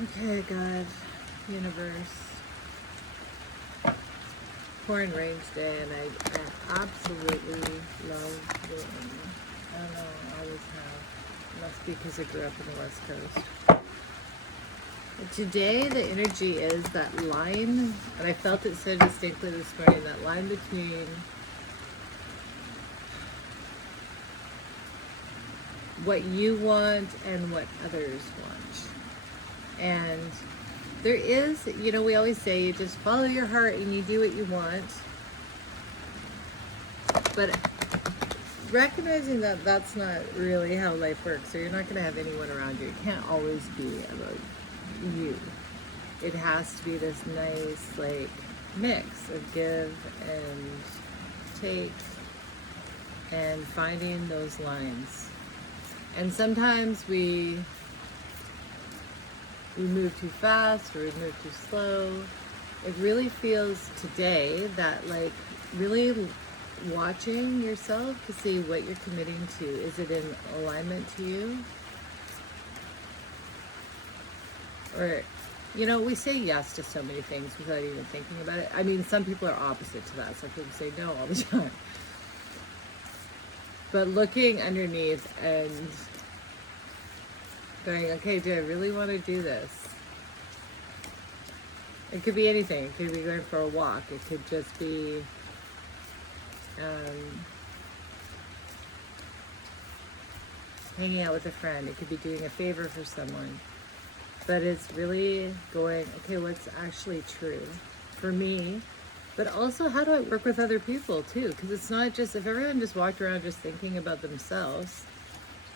Okay, God, universe, pouring rain today, and I absolutely love the rain. I don't know, I always have. Must be because I grew up in the West Coast. But today, the energy is that line, and I felt it so distinctly this morning, that line between what you want and what others want. And there is, we always say you just follow your heart and you do what you want. But recognizing that that's not really how life works, so you're not going to have anyone around you. It can't always be about you. It has to be this nice, like, mix of give and take and finding those lines. And sometimes we move too fast or we move too slow. It really feels today that, like, really watching yourself to see what you're committing to. Is it in alignment to you? Or, we say yes to so many things without even thinking about it. I mean, some people are opposite to that. Some people say no all the time. But looking underneath and going, okay, do I really want to do this? It could be anything. It could be going for a walk. It could just be hanging out with a friend. It could be doing a favor for someone. But it's really going, okay, what's actually true for me? But also, how do I work with other people too? Because it's not just, if everyone just walked around just thinking about themselves,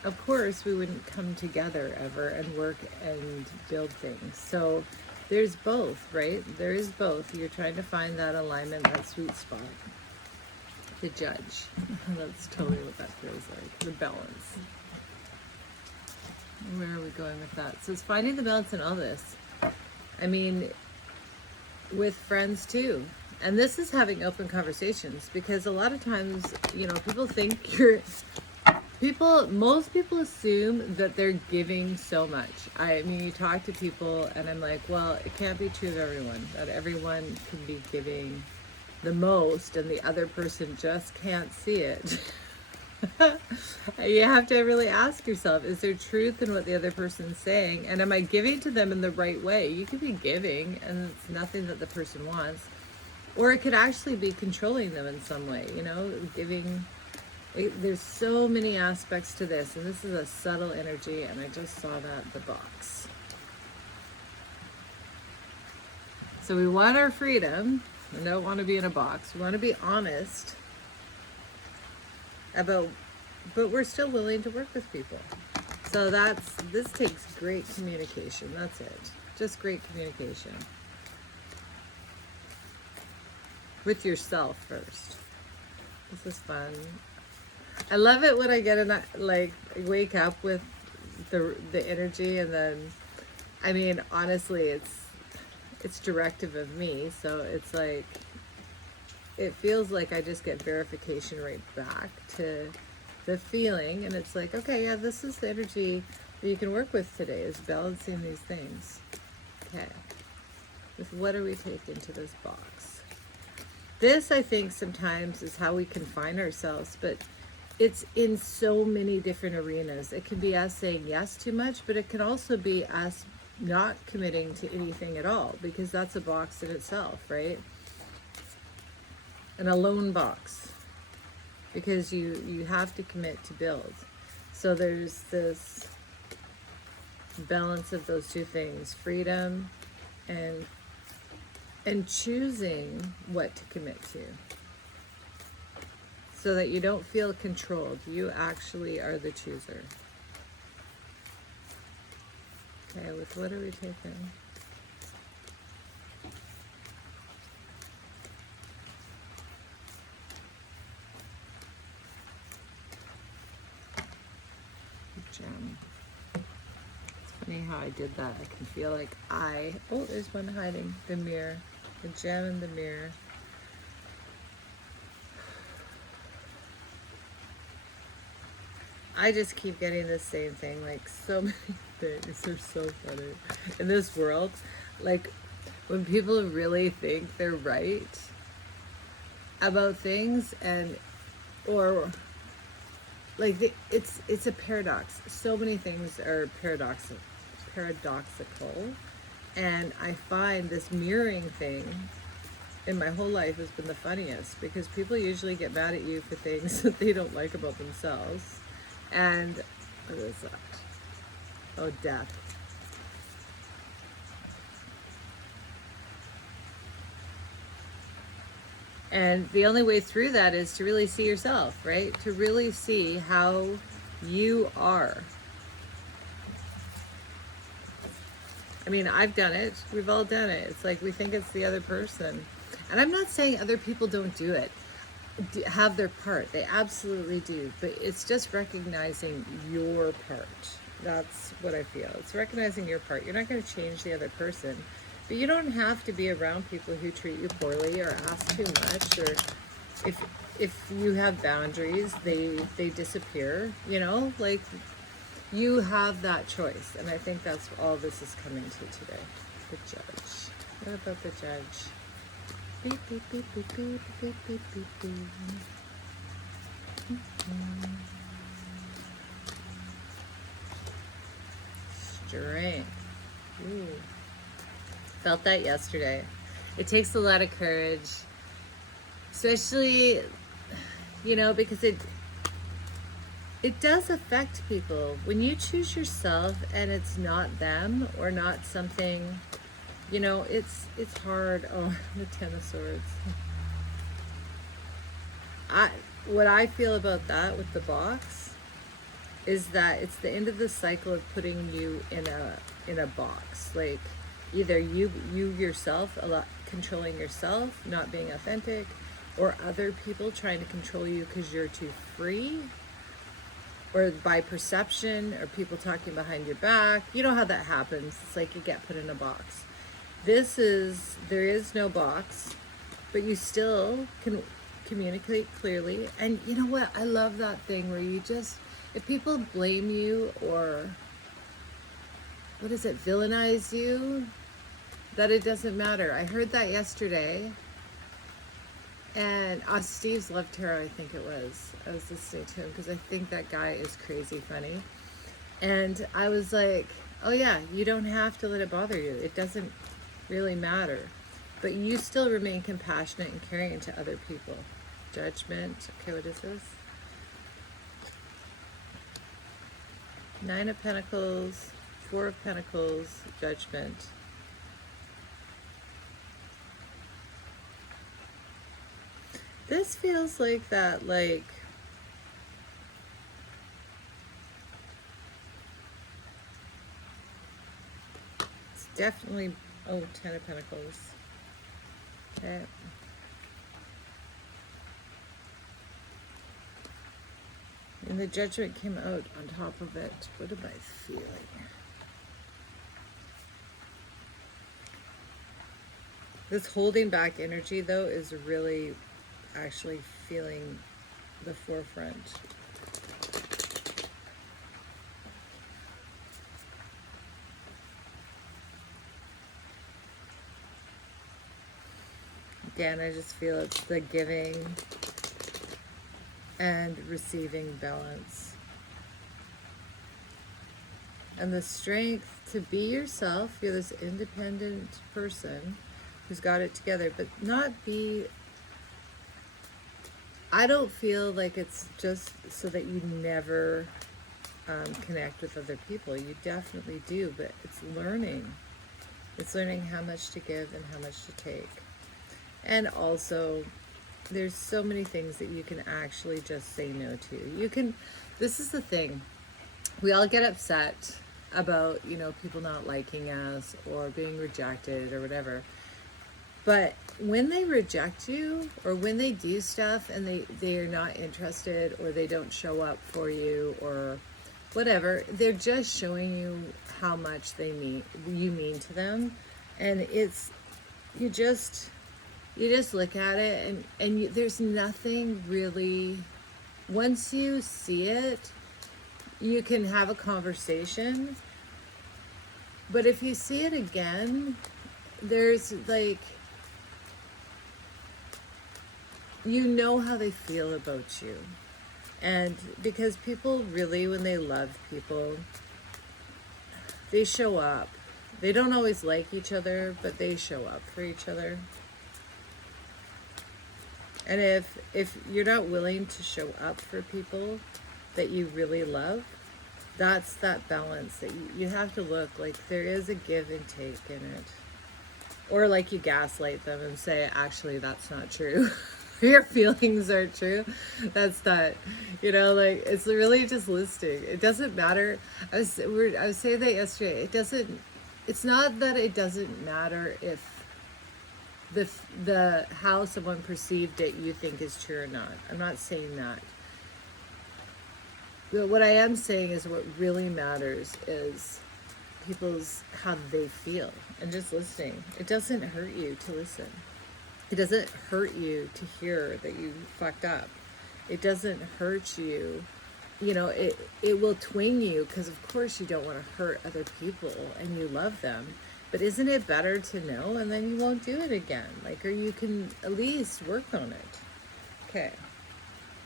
of course we wouldn't come together ever and work and build things. So there's both, right? There is both. You're trying to find that alignment, that sweet spot. The judge. That's totally what that feels like. The balance. Where are we going with that? So it's finding the balance in all this. I mean, with friends too. And this is having open conversations, because a lot of times, people think most people assume that they're giving so much. I mean, you talk to people and I'm like, well, it can't be true of everyone, that everyone can be giving the most and the other person just can't see it. You have to really ask yourself, is there truth in what the other person's saying? And am I giving to them in the right way? You could be giving and it's nothing that the person wants. Or it could actually be controlling them in some way, giving. There's so many aspects to this, and this is a subtle energy, and I just saw that, the box. So we want our freedom. We don't want to be in a box. We want to be honest about, but we're still willing to work with people. So this takes great communication. That's it. Just great communication. With yourself first. This is fun. I love it when I get wake up with the energy, and then, I mean, honestly, it's directive of me, so it's like, it feels like I just get verification right back to the feeling, and it's like, okay, yeah, this is the energy that you can work with today, is balancing these things. Okay. With what are we taking to this box? This, I think, sometimes is how we confine ourselves, but it's in so many different arenas. It can be us saying yes too much, but it can also be us not committing to anything at all, because that's a box in itself, right? An alone box, because you have to commit to build. So there's this balance of those two things, freedom and choosing what to commit to, so that you don't feel controlled. You actually are the chooser. Okay, with what are we taking? Gem. It's funny how I did that. I can feel like oh, there's one hiding. The mirror. The gem in the mirror. I just keep getting the same thing. Like, so many things are so funny in this world. Like, when people really think they're right about things, and or like it's a paradox. So many things are paradoxical, and I find this mirroring thing in my whole life has been the funniest, because people usually get mad at you for things that they don't like about themselves. And what is that? Oh, death. And the only way through that is to really see yourself, right? To really see how you are. I mean, I've done it. We've all done it. It's like we think it's the other person. And I'm not saying other people don't do it, have their part. They absolutely do. But it's just recognizing your part. That's what I feel. It's recognizing your part. You're not going to change the other person. But you don't have to be around people who treat you poorly or ask too much, or if you have boundaries, they disappear, you know? Like, you have that choice, and I think that's all this is coming to today. The judge. What about the judge? Beep, beep, beep, beep, beep, beep, beep, beep, beep. Strength. Ooh. Felt that yesterday. It takes a lot of courage, especially, you know, because it does affect people. When you choose yourself and it's not them or not something, you know, it's hard. Oh, the Ten of Swords. What I feel about that with the box is that it's the end of the cycle of putting you in a box. Like, either you yourself controlling yourself, not being authentic, or other people trying to control you because you're too free, or by perception, or people talking behind your back. You know how that happens. It's like you get put in a box. There is no box, but you still can communicate clearly. And you know what? I love that thing where you just, if people blame you or, what is it, villainize you, that it doesn't matter. I heard that yesterday, and on Steve's Love Tarot, I think it was. I was listening to him because I think that guy is crazy funny. And I was like, oh yeah, you don't have to let it bother you. It doesn't really matter. But you still remain compassionate and caring to other people. Judgment. Okay, what is this? Nine of Pentacles, Four of Pentacles, Judgment. This feels like that, like, it's definitely, oh, Ten of Pentacles. Okay. And the Judgment came out on top of it. What am I feeling? This holding back energy, though, is really actually feeling the forefront. Again, I just feel it's the giving and receiving balance. And the strength to be yourself. You're this independent person who's got it together, but not be, I don't feel like it's just so that you never connect with other people. You definitely do, but it's learning. It's learning how much to give and how much to take. And also, there's so many things that you can actually just say no to. You can, this is the thing, we all get upset about, you know, people not liking us or being rejected or whatever. But when they reject you, or when they do stuff and they are not interested, or they don't show up for you or whatever, they're just showing you how much you mean to them. And it's, you just look at it, and there's nothing really, once you see it, you can have a conversation, but if you see it again, there's like, you know how they feel about you. And because people really, when they love people, they show up. They don't always like each other, but they show up for each other. And if you're not willing to show up for people that you really love, that's that balance that you have to look like there is a give and take in it. Or like you gaslight them and say, actually, that's not true. Your feelings are true. That's not, like, it's really just listening. It doesn't matter. I was saying that yesterday. It's not that it doesn't matter if the how someone perceived it you think is true or not. I'm not saying that. But what I am saying is what really matters is people's how they feel, and just listening. It doesn't hurt you to listen. It doesn't hurt you to hear that you fucked up. It doesn't hurt you. It will twing you because of course you don't want to hurt other people and you love them. But isn't it better to know, and then you won't do it again? Or you can at least work on it. Okay.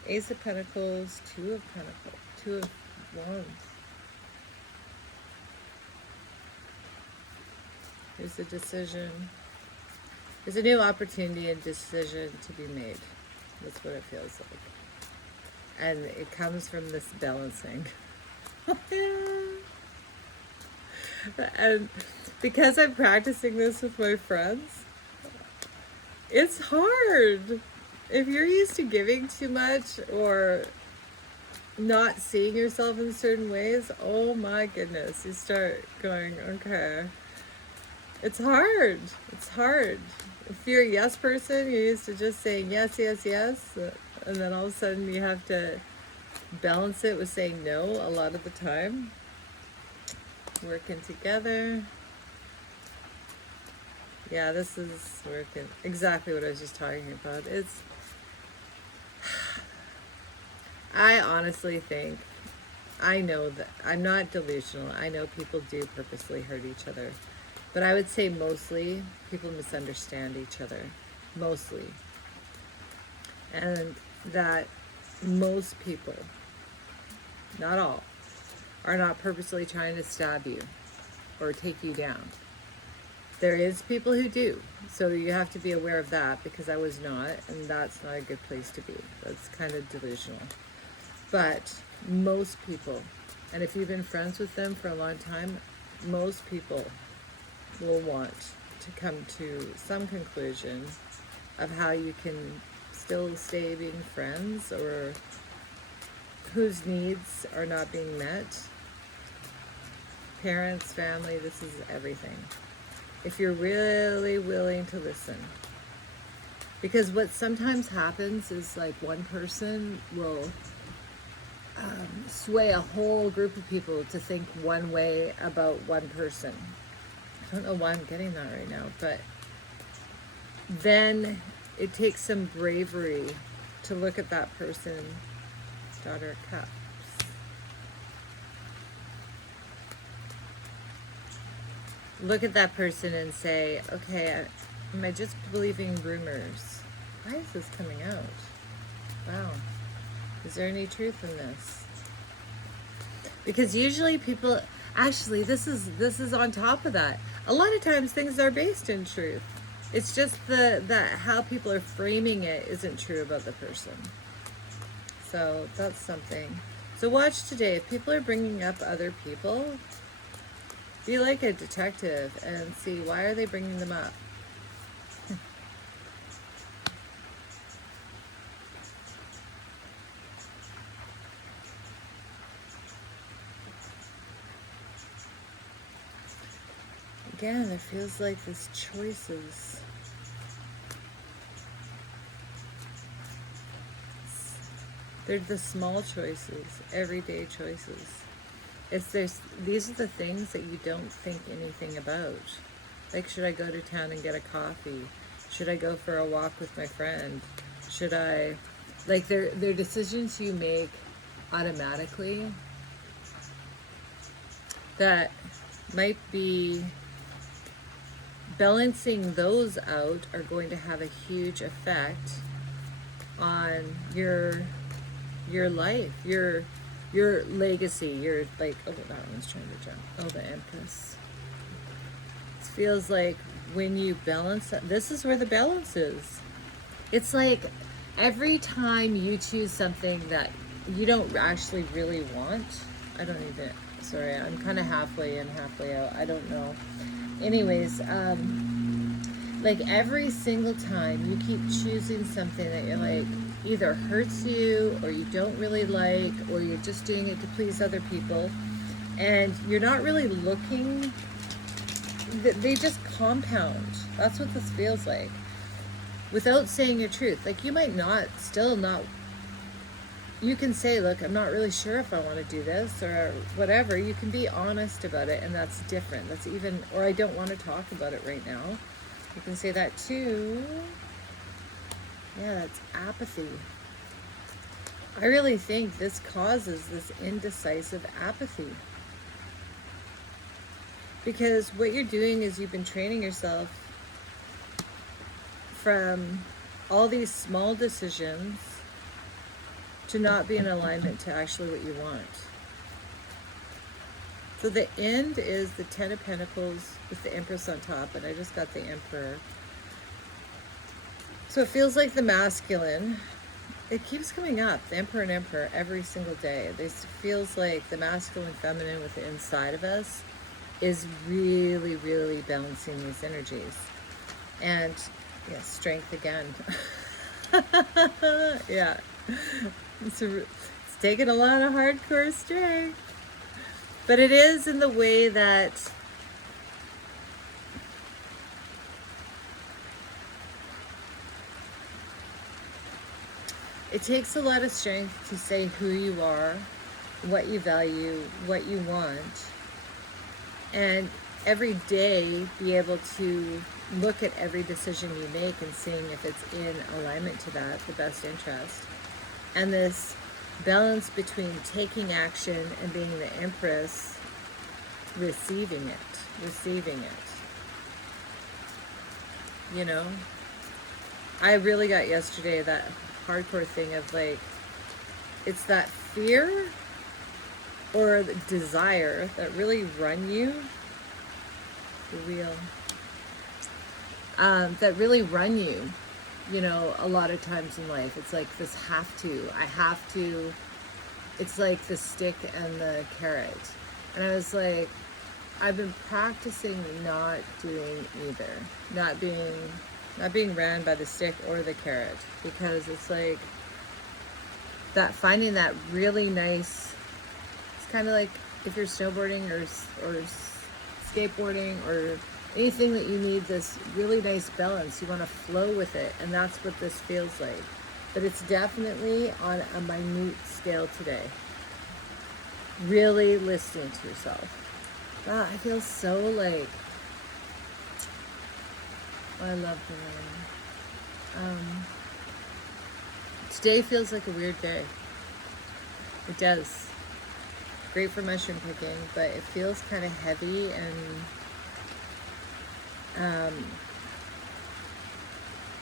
Ace of Pentacles, Two of Pentacles, Two of Wands. There's a decision. There's a new opportunity and decision to be made. That's what it feels like. And it comes from this balancing. And because I'm practicing this with my friends, it's hard. If you're used to giving too much or not seeing yourself in certain ways, oh my goodness, you start going, okay. It's hard. It's hard. If you're a yes person, you're used to just saying yes, yes, yes, and then all of a sudden you have to balance it with saying no a lot of the time. Working together. Yeah, this is working. Exactly what I was just talking about. I honestly think, I know that, I'm not delusional. I know people do purposely hurt each other. But I would say mostly people misunderstand each other. Mostly. And that most people, not all, are not purposely trying to stab you or take you down. There is people who do. So you have to be aware of that, because I was not, and that's not a good place to be. That's kind of delusional. But most people, and if you've been friends with them for a long time, most people will want to come to some conclusion of how you can still stay being friends, or whose needs are not being met. Parents, family, this is everything. If you're really willing to listen. Because what sometimes happens is like one person will sway a whole group of people to think one way about one person. I don't know why I'm getting that right now, but then it takes some bravery to look at that person. Daughter of Cups. Look at that person and say, okay, am I just believing rumors? Why is this coming out? Wow. Is there any truth in this? Because usually people, actually, this is on top of that. A lot of times things are based in truth. It's just that how people are framing it isn't true about the person. So that's something. So watch today. If people are bringing up other people, be like a detective and see, why are they bringing them up? Again, it feels like this choices. They're the small choices, everyday choices. These are the things that you don't think anything about. Like, should I go to town and get a coffee? Should I go for a walk with my friend? Should I... Like, they're decisions you make automatically, that might be balancing those out are going to have a huge effect on your life, your legacy, your like, oh, that one's trying to jump. Oh, the Empress. It feels like when you balance, this is where the balance is. It's like every time you choose something that you don't actually really want, I don't even, sorry, I'm kind of halfway in, halfway out, I don't know. Anyways, like every single time you keep choosing something that you're like either hurts you or you don't really like, or you're just doing it to please other people, and you're not really looking, they just compound. That's what this feels like. Without saying your truth. Like you might not, still not, you can say, look, I'm not really sure if I want to do this or whatever. You can be honest about it, and that's different. That's even, or I don't want to talk about it right now. You can say that too. Yeah, that's apathy. I really think this causes this indecisive apathy. Because what you're doing is you've been training yourself from all these small decisions to not be in alignment to actually what you want. So the end is the Ten of Pentacles with the Empress on top, and I just got the Emperor. So it feels like the masculine. It keeps coming up, the Emperor and Emperor, every single day. It feels like the masculine feminine with the inside of us is really, really balancing these energies. And yeah, strength again. Yeah. It's taken a lot of hardcore strength. But it is in the way that it takes a lot of strength to say who you are, what you value, what you want, and every day be able to look at every decision you make and seeing if it's in alignment to that, the best interest. And this balance between taking action and being the Empress, receiving it. You know? I really got yesterday that hardcore thing of like, it's that fear or the desire that really run you, the wheel, that really run you, you know, a lot of times in life. It's like this I have to, it's like the stick and the carrot. And I was like, I've been practicing not doing either, not being ran by the stick or the carrot, because it's like that, finding that really nice, it's kind of like if you're snowboarding or skateboarding or anything that you need this really nice balance, you want to flow with it, and that's what this feels like. But it's definitely on a minute scale today. Really listening to yourself. Wow, I feel so like, I love the rain. Today feels like a weird day. It does. Great for mushroom picking, but it feels kind of heavy, and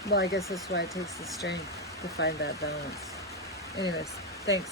well, I guess that's why it takes the strength to find that balance. Anyways, thanks.